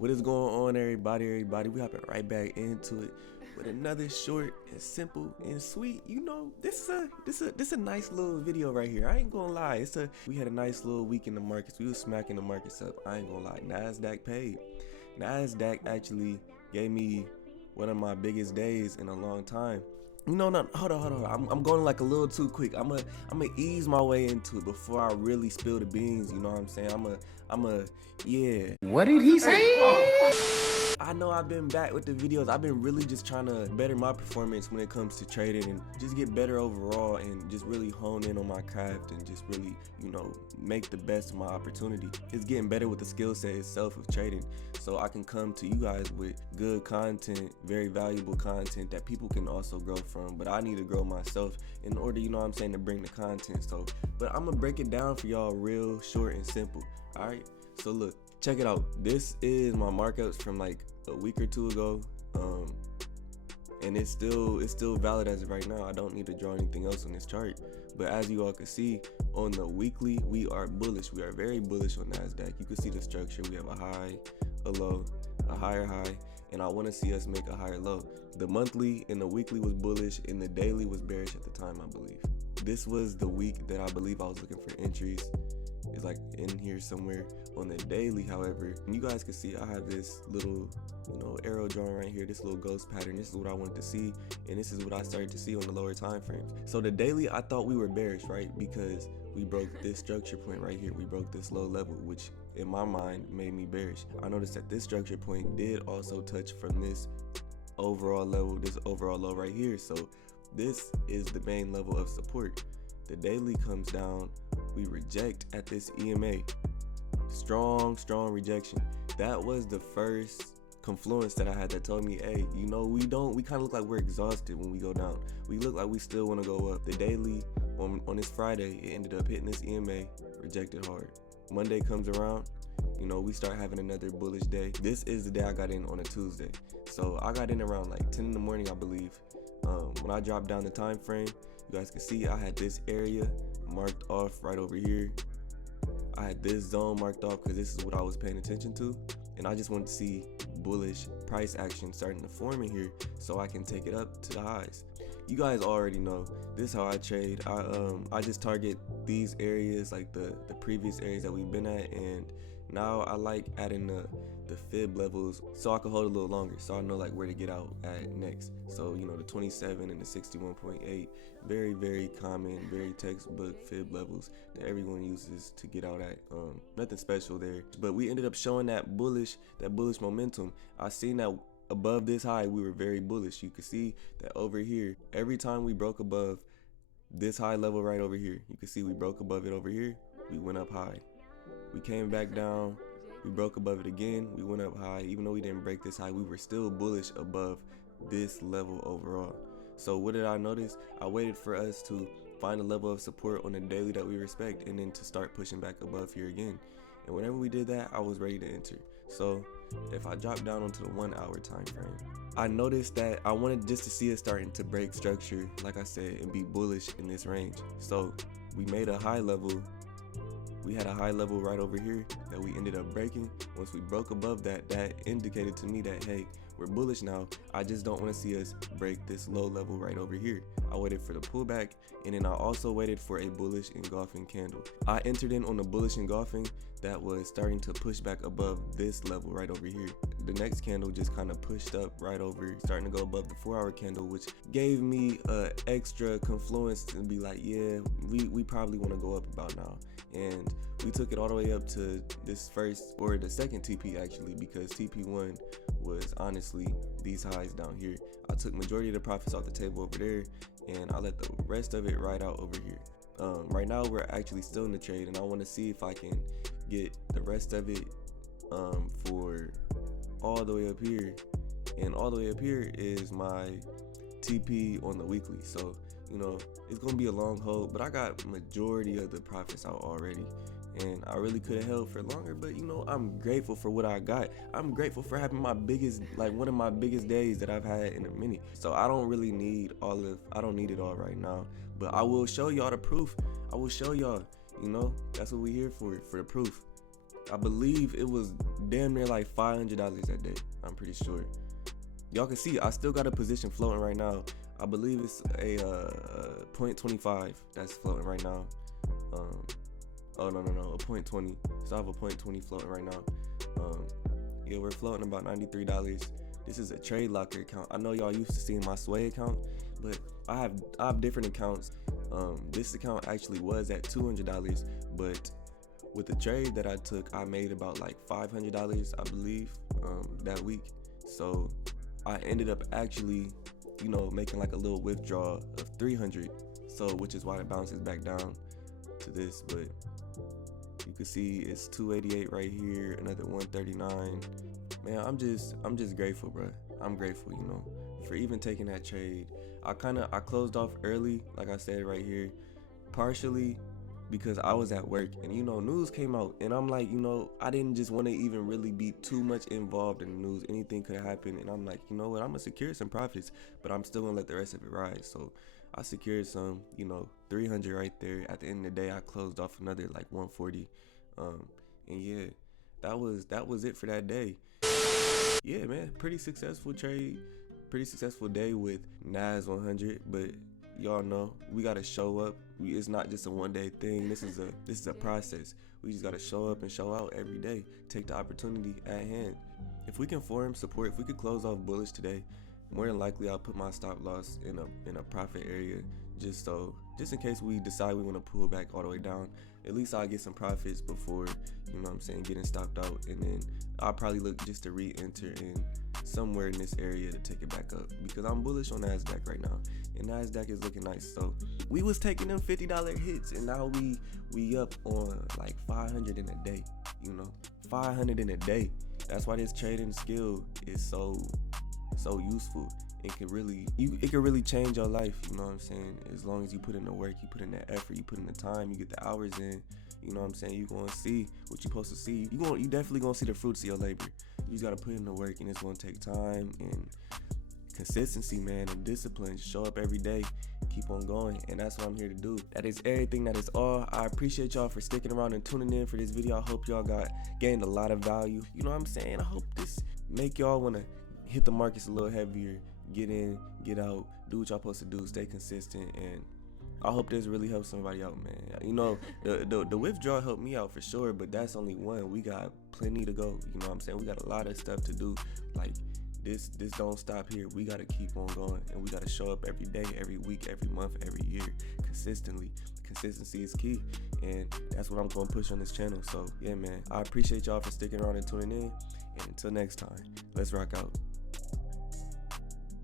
What is going on, everybody? We hopping right back into it with another short and simple and sweet. You know, this is a nice little video right here. I ain't gonna lie. We had a nice little week in the markets. We was smacking the markets up. I ain't gonna lie. Nasdaq paid. Nasdaq actually gave me one of my biggest days in a long time. You know, no, hold on. I'm going like a little too quick. I'm gonna ease my way into it before I really spill the beans. You know what I'm saying? Yeah. What did he say? I know I've been back with the videos. I've been really just trying to better my performance when it comes to trading and just get better overall and just really hone in on my craft and just really, you know, make the best of my opportunity. It's getting better with the skill set itself of trading, so I can come to you guys with good content, very valuable content that people can also grow from. But I need to grow myself in order, you know what I'm saying, to bring the content. So, but I'm gonna break it down for y'all real short and simple. All right, so look, check it out. This is my markups from like a week or two ago, and it's still valid as of right now. I don't need to draw anything else on this chart, but as you all can see on the weekly, we are bullish. We are very bullish on Nasdaq. You can see the structure. We have a high, a low, a higher high, and I want to see us make a higher low. The monthly and the weekly was bullish, and the daily was bearish at the time, I believe. This was the week that I believe I was looking for entries. It's like in here somewhere. On the daily, however, you guys can see I have this little, you know, arrow drawn right here, this little ghost pattern. This is what I wanted to see, and this is what I started to see on the lower time frames. So the daily, I thought we were bearish, right? Because we broke this structure point right here. We broke this low level, which in my mind made me bearish. I noticed that this structure point did also touch from this overall level, this overall low right here. So this is the main level of support. The daily comes down, we reject at this EMA. Strong rejection. That was the first confluence that I had that told me, hey, you know, we kind of look like we're exhausted when we go down. We look like we still want to go up. The daily on this Friday, it ended up hitting this EMA, rejected hard. Monday comes around, you know, we start having another bullish day. This is the day I got in on a Tuesday. So I got in around like 10 in the morning, I believe. When I dropped down the time frame, you guys can see I had this area marked off right over here. I had this zone marked off because this is what I was paying attention to, and I just wanted to see bullish price action starting to form in here so I can take it up to the highs. You guys already know this is how I trade. I just target these areas, like the previous areas that we've been at, and now I like adding the fib levels so I can hold a little longer, so I know like where to get out at next. So, you know, the 27 and the 61.8, very common, very textbook fib levels that everyone uses to get out at. Nothing special there, but we ended up showing that bullish momentum. I seen that above this high we were very bullish. You can see that over here, every time we broke above this high level right over here, you can see we broke above it over here, we went up high. We came back down, we broke above it again, we went up high. Even though we didn't break this high, we were still bullish above this level overall. So what did I notice? I waited for us to find a level of support on the daily that we respect, and then to start pushing back above here again. And whenever we did that, I was ready to enter. So if I drop down onto the 1 hour time frame, I noticed that I wanted just to see it starting to break structure, like I said, and be bullish in this range. So we made a high level. We had a high level right over here that we ended up breaking. Once we broke above that, that indicated to me that, hey, we're bullish now. I just don't want to see us break this low level right over here. I waited for the pullback, and then I also waited for a bullish engulfing candle. I entered in on the bullish engulfing that was starting to push back above this level right over here. The next candle just kind of pushed up right over, starting to go above the 4 hour candle, which gave me a extra confluence to be like, yeah, we probably want to go up about now. And we took it all the way up to this first, or the second TP actually, because TP1 was honestly these highs down here. I took majority of the profits off the table over there, and I let the rest of it ride out over here. Right now we're actually still in the trade, and I want to see if I can get the rest of it for all the way up here. And all the way up here is my TP on the weekly. So, you know, it's gonna be a long hold, but I got majority of the profits out already, and I really could have held for longer, but you know, I'm grateful for what I got. I'm grateful for having my biggest, like one of my biggest days that I've had in a minute. So I don't really need I don't need it all right now, but I will show y'all the proof. I will show y'all, you know, that's what we here for the proof. I believe it was damn near like $500 that day. I'm pretty sure. Y'all can see I still got a position floating right now. I believe it's a 0.25 that's floating right now. Oh no, a 0.20. So I have a 0.20 floating right now. Yeah, we're floating about $93. This is a trade locker account. I know y'all used to seeing my Sway account, but I have different accounts. This account actually was at $200, but with the trade that I took, I made about like $500, I believe, that week. So I ended up actually, making like a little withdrawal of $300. So which is why it bounces back down to this, but you can see it's 288 right here, another 139. Man, I'm just grateful, bro. I'm grateful, for even taking that trade. I closed off early, like I said right here, partially because I was at work and news came out and I'm like, I didn't just want to even really be too much involved in the news. Anything could happen, and I'm like, you know what, I'm gonna secure some profits, but I'm still gonna let the rest of it ride. So I secured some, 300 right there. At the end of the day, I closed off another like 140. And yeah, that was it for that day. Yeah, man, pretty successful trade, pretty successful day with NAS 100. But y'all know we gotta show up. It's not just a one-day thing. This is a process. We just gotta show up and show out every day. Take the opportunity at hand. If we can form support, if we could close off bullish today, more than likely I'll put my stop loss in a profit area, just in case we decide we want to pull back all the way down. At least I'll get some profits before, getting stopped out, and then I'll probably look just to re-enter in somewhere in this area to take it back up, because I'm bullish on NASDAQ right now, and NASDAQ is looking nice. So we was taking them $50 hits, and now we up on like 500 in a day, 500 in a day. That's why this trading skill is so useful. It can really change your life, you know what I'm saying? As long as you put in the work, you put in the effort, you put in the time, you get the hours in, you know what I'm saying? You're gonna see what you're supposed to see. You definitely gonna see the fruits of your labor. You just gotta put in the work, and it's gonna take time and consistency, man, and discipline. Show up every day, keep on going, and that's what I'm here to do. That is everything. That is all. I appreciate y'all for sticking around and tuning in for this video. I hope y'all gained a lot of value. You know what I'm saying? I hope this make y'all wanna hit the markets a little heavier, get in, get out, do what y'all supposed to do, stay consistent, and I hope this really helps somebody out, man. The withdrawal helped me out for sure, but that's only one. We got plenty to go, you know what I'm saying? We got a lot of stuff to do. Like, this don't stop here. We gotta keep on going, and we gotta show up every day, every week, every month, every year, consistently. Consistency is key, and that's what I'm gonna push on this channel. So yeah, man, I appreciate y'all for sticking around and tuning in, and until next time, let's rock out.